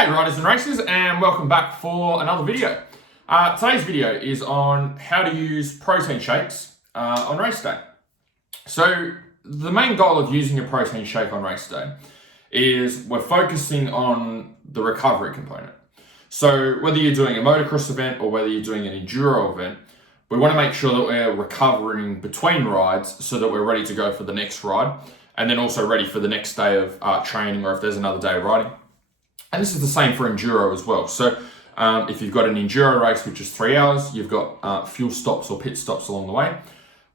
Hey riders and racers, and welcome back for another video. Today's video is on how to use protein shakes on race day. So the main goal of using a protein shake on race day is we're focusing on the recovery component. So whether you're doing a motocross event or whether you're doing an enduro event, we want to make sure that we're recovering between rides so that we're ready to go for the next ride, and then also ready for the next day of training, or if there's another day of riding. And this is the same for enduro as well. So if you've got an enduro race, which is 3 hours, you've got fuel stops or pit stops along the way.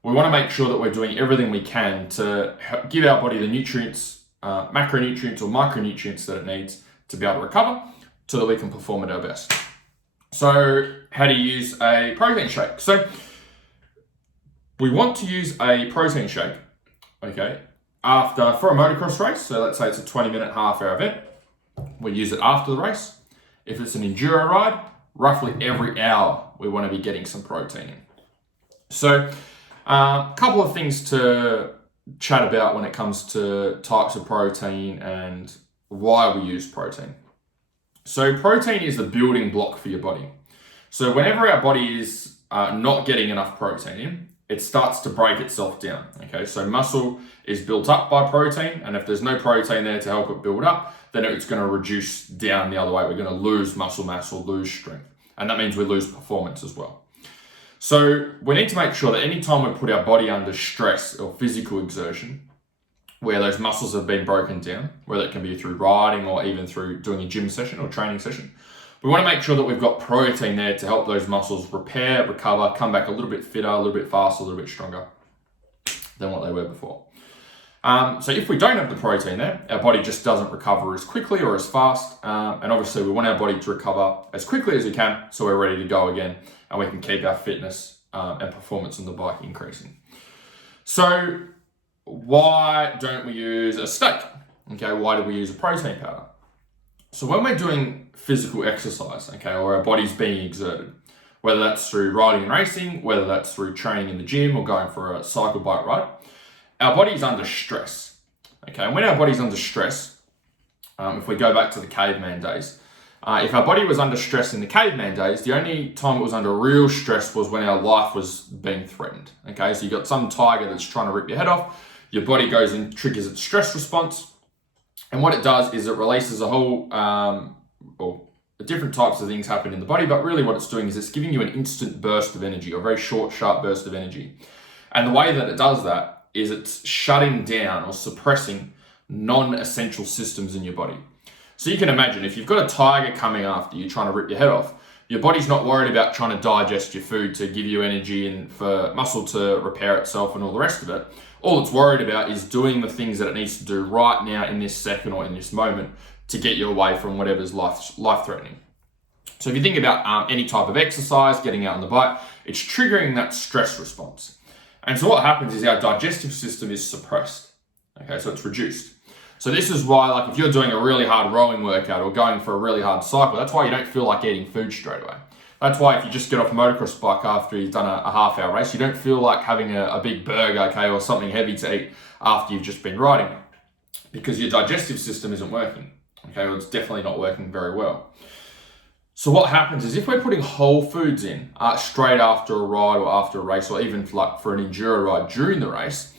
We want to make sure that we're doing everything we can to give our body the nutrients, macronutrients or micronutrients that it needs to be able to recover so that we can perform at our best. So how to use a protein shake. So we want to use a protein shake, okay, for a motocross race. So let's say it's a 20-minute, half-hour event. We use it after the race. If it's an enduro ride, roughly every hour we want to be getting some protein in. So a couple of things to chat about when it comes to types of protein and why we use protein. So protein is the building block for your body. So whenever our body is not getting enough protein in, it starts to break itself down. Okay, so muscle is built up by protein, and if there's no protein there to help it build up, then it's going to reduce down the other way. We're going to lose muscle mass or lose strength, and that means we lose performance as well. So we need to make sure that anytime we put our body under stress or physical exertion, where those muscles have been broken down, whether it can be through riding or even through doing a gym session or training session, we want to make sure that we've got protein there to help those muscles repair, recover, come back a little bit fitter, a little bit faster, a little bit stronger than what they were before. So if we don't have the protein there, our body just doesn't recover as quickly or as fast. And obviously we want our body to recover as quickly as we can so we're ready to go again and we can keep our fitness and performance on the bike increasing. So why don't we use a steak? Okay, why do we use a protein powder? So when we're doing physical exercise, okay, or our body's being exerted, whether that's through riding and racing, whether that's through training in the gym or going for a cycle bike ride, our body's under stress. Okay, and when our body's under stress, if we go back to the caveman days, if our body was under stress in the caveman days, the only time it was under real stress was when our life was being threatened. Okay, so you got some tiger that's trying to rip your head off, your body goes and triggers its stress response, and what it does is it releases a whole, different types of things happen in the body, but really what it's doing is it's giving you an instant burst of energy, or a very short, sharp burst of energy. And the way that it does that is it's shutting down or suppressing non-essential systems in your body. So you can imagine if you've got a tiger coming after you trying to rip your head off, your body's not worried about trying to digest your food to give you energy and for muscle to repair itself and all the rest of it. All it's worried about is doing the things that it needs to do right now in this second or in this moment to get you away from whatever's life-threatening. So if you think about any type of exercise, getting out on the bike, it's triggering that stress response. And so what happens is our digestive system is suppressed. Okay, so it's reduced. So this is why, like if you're doing a really hard rowing workout or going for a really hard cycle, that's why you don't feel like eating food straight away. That's why if you just get off a motocross bike after you've done a half-hour race, you don't feel like having a big burger, okay, or something heavy to eat after you've just been riding, because your digestive system isn't working. Okay, well, it's definitely not working very well. So what happens is if we're putting whole foods in straight after a ride or after a race, or even like for an enduro ride during the race,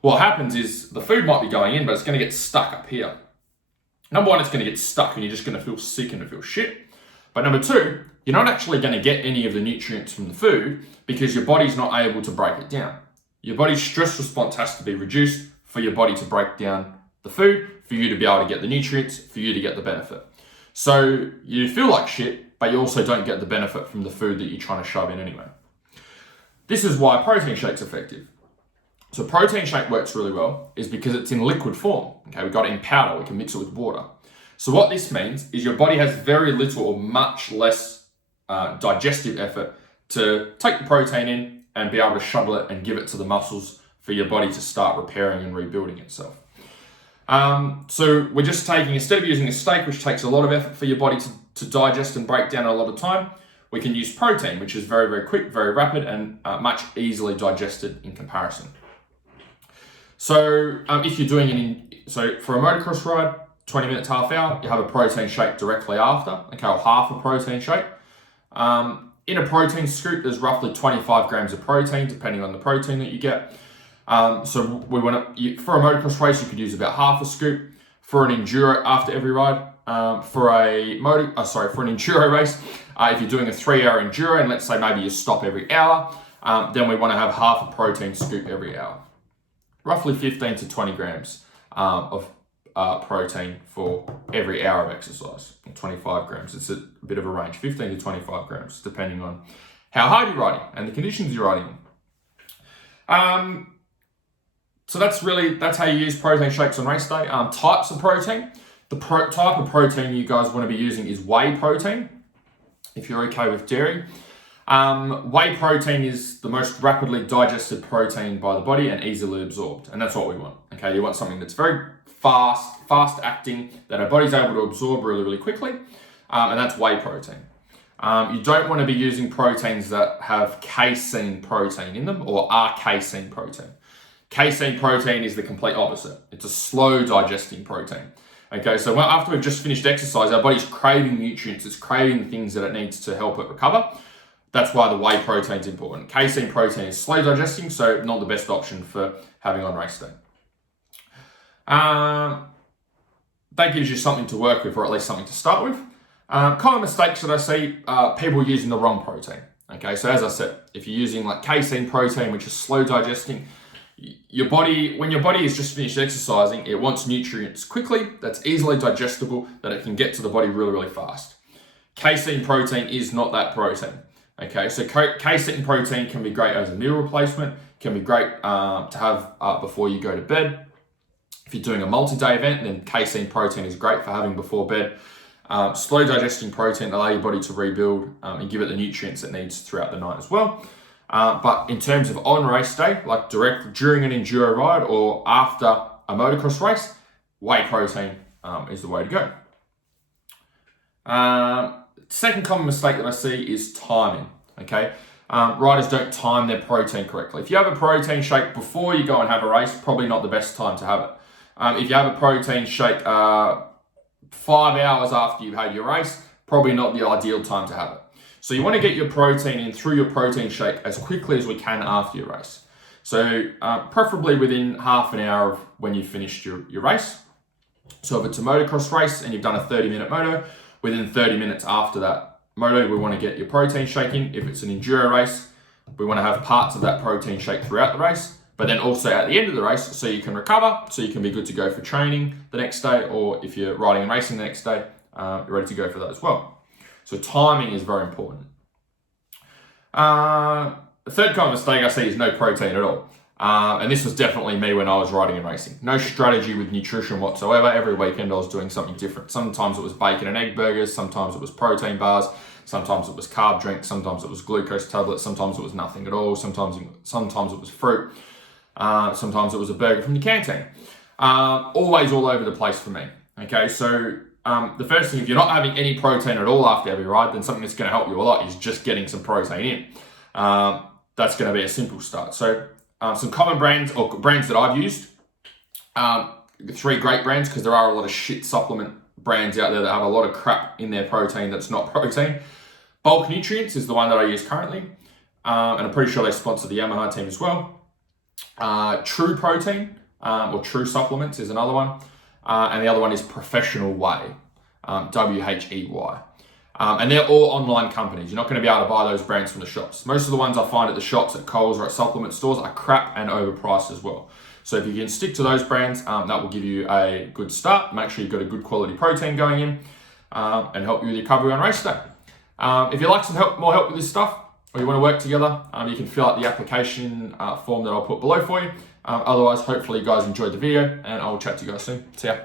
what happens is the food might be going in, but it's going to get stuck up here. Number one, it's going to get stuck and you're just going to feel sick and feel shit. But number two, you're not actually going to get any of the nutrients from the food because your body's not able to break it down. Your body's stress response has to be reduced for your body to break down the food, for you to be able to get the nutrients, for you to get the benefit. So you feel like shit, but you also don't get the benefit from the food that you're trying to shove in anyway. This is why protein shake's effective. So protein shake works really well is because it's in liquid form. Okay, we've got it in powder, we can mix it with water. So what this means is your body has very little or much less digestive effort to take the protein in and be able to shuttle it and give it to the muscles for your body to start repairing and rebuilding itself. So we're just taking, instead of using a steak, which takes a lot of effort for your body to digest and break down a lot of time, we can use protein, which is very, very quick, very rapid, and much easily digested in comparison. So if you're doing so for a motocross ride, 20 minutes, half hour, you have a protein shake directly after, okay, or half a protein shake. In a protein scoop, there's roughly 25 grams of protein, depending on the protein that you get. So we want to, for a motocross race, you could use about half a scoop. For an enduro after every ride, for an enduro race, if you're doing a 3-hour enduro, and let's say maybe you stop every hour, then we want to have half a protein scoop every hour. Roughly 15 to 20 grams of protein for every hour of exercise. 25 grams. It's a bit of a range, 15 to 25 grams, depending on how hard you're riding and the conditions you're riding in. So that's how you use protein shakes on race day. Types of protein. The type of protein you guys want to be using is whey protein, if you're okay with dairy. Whey protein is the most rapidly digested protein by the body and easily absorbed, and that's what we want. Okay, you want something that's very fast acting, that our body's able to absorb really, really quickly, and that's whey protein. You don't want to be using proteins that have casein protein in them or are casein protein. Casein protein is the complete opposite. It's a slow digesting protein. Okay, so after we've just finished exercise, our body's craving nutrients, it's craving the things that it needs to help it recover. That's why the whey protein is important. Casein protein is slow digesting, so not the best option for having on race day. That gives you something to work with, or at least something to start with. Common mistakes that I see, people using the wrong protein. Okay, so as I said, if you're using like casein protein, which is slow digesting, when your body is just finished exercising, it wants nutrients quickly, that's easily digestible, that it can get to the body really, really fast. Casein protein is not that protein. Okay, so casein protein can be great as a meal replacement, can be great to have before you go to bed. If you're doing a multi-day event, then casein protein is great for having before bed. Slow digesting protein allow your body to rebuild and give it the nutrients it needs throughout the night as well. But in terms of on race day, like during an enduro ride or after a motocross race, whey protein is the way to go. Second common mistake that I see is timing. Okay, riders don't time their protein correctly. If you have a protein shake before you go and have a race, probably not the best time to have it. If you have a protein shake 5 hours after you've had your race, probably not the ideal time to have it. So you want to get your protein in through your protein shake as quickly as we can after your race. So preferably within half an hour of when you've finished your race. So if it's a motocross race and you've done a 30-minute moto, within 30 minutes after that moto, we want to get your protein shake in. If it's an enduro race, we want to have parts of that protein shake throughout the race, but then also at the end of the race, so you can recover, so you can be good to go for training the next day, or if you're riding and racing the next day, you're ready to go for that as well. So timing is very important. The third common mistake I see is no protein at all. And this was definitely me when I was riding and racing. No strategy with nutrition whatsoever. Every weekend I was doing something different. Sometimes it was bacon and egg burgers, sometimes it was protein bars, sometimes it was carb drinks, sometimes it was glucose tablets, sometimes it was nothing at all, sometimes it was fruit, sometimes it was a burger from the canteen. Always all over the place for me. Okay, so the first thing, if you're not having any protein at all after every ride, then something that's going to help you a lot is just getting some protein in. That's going to be a simple start. So some common brands, or brands that I've used, 3 great brands, because there are a lot of shit supplement brands out there that have a lot of crap in their protein that's not protein. Bulk Nutrients is the one that I use currently, and I'm pretty sure they sponsor the Yamaha team as well. True Protein, or True Supplements is another one, and the other one is Professional Whey, WHEY. And they're all online companies. You're not going to be able to buy those brands from the shops. Most of the ones I find at the shops, at Coles or at supplement stores are crap and overpriced as well. So if you can stick to those brands, that will give you a good start. Make sure you've got a good quality protein going in, and help you with your recovery on race day. If you'd like some more help with this stuff, or you want to work together, you can fill out the application form that I'll put below for you. Otherwise, hopefully you guys enjoyed the video, and I'll chat to you guys soon. See ya.